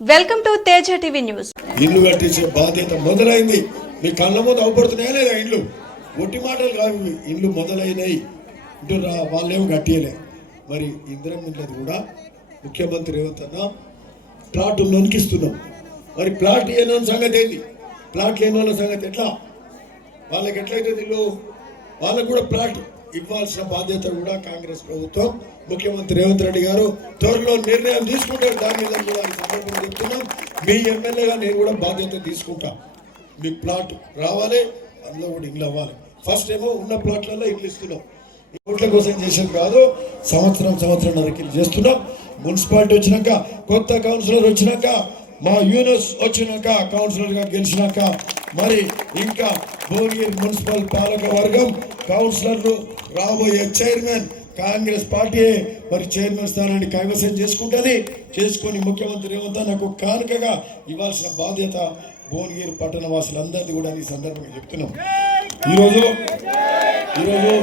Welcome to Teja TV news ఇల్లు కట్టించే బాధ్యత మొదలైంది. మీ కళ్ళ ముందు అవపడుతున్నాయా లేదా ఇండ్లు ఒట్టి మాటలు కావు. ఇల్లు ఇండ్లు మొదలైనవి ఇంటూ రా వాళ్ళేమో కట్టియలే. మరి ఇందిరం ఇంట్లది కూడా ముఖ్యమంత్రి రేవంత్ ప్లాట్ నొనికిస్తున్నాం మరి ప్లాట్ లేని సంగతి ఏంది? ప్లాట్ లేని వాళ్ళ సంగతి ఎట్లా? వాళ్ళకి ఎట్లయితే ఇల్లు? వాళ్ళకు కూడా ప్లాట్ ఇవ్వాల్సిన బాధ్యత కూడా కాంగ్రెస్ ప్రభుత్వం. ముఖ్యమంత్రి రేవంత్ రెడ్డి గారు త్వరలో నిర్ణయం తీసుకుంటారు. దాని మీద కూడా సందర్భంగా చెప్తున్నాం. మీ ఎమ్మెల్యేగా నేను కూడా బాధ్యత తీసుకుంటా. మీ ప్లాట్ రావాలి అందులో కూడా ఇల్లు అవ్వాలి. ఫస్ట్ ఏమో ఉన్న ప్లాట్లలో ఇల్లు ఇస్తున్నాం. ఓట్ల కోసం చేసేది కాదు సంవత్సరం సంవత్సరం నరకిలు చేస్తున్నాం. మున్సిపాలిటీ వచ్చినాక కొత్త కౌన్సిలర్ వచ్చినాక మా యూనిస్ వచ్చినాక కౌన్సిలర్గా గెలిచినాక మరి ఇంకా భువనగిరి మున్సిపల్ పాలక వర్గం కౌన్సిలర్లు రాబోయే చైర్మన్ కాంగ్రెస్ పార్టీ మరి చైర్మన్ స్థానాన్ని కైవసం చేసుకుంటుంది. చేసుకొని ముఖ్యమంత్రి రేవంత్ నాకు కానుకగా ఇవ్వాల్సిన బాధ్యత భువనగిరి పట్టణ వాసులందరిది కూడా ఈ సందర్భంగా చెప్తున్నాం. ఈరోజు ఈరోజు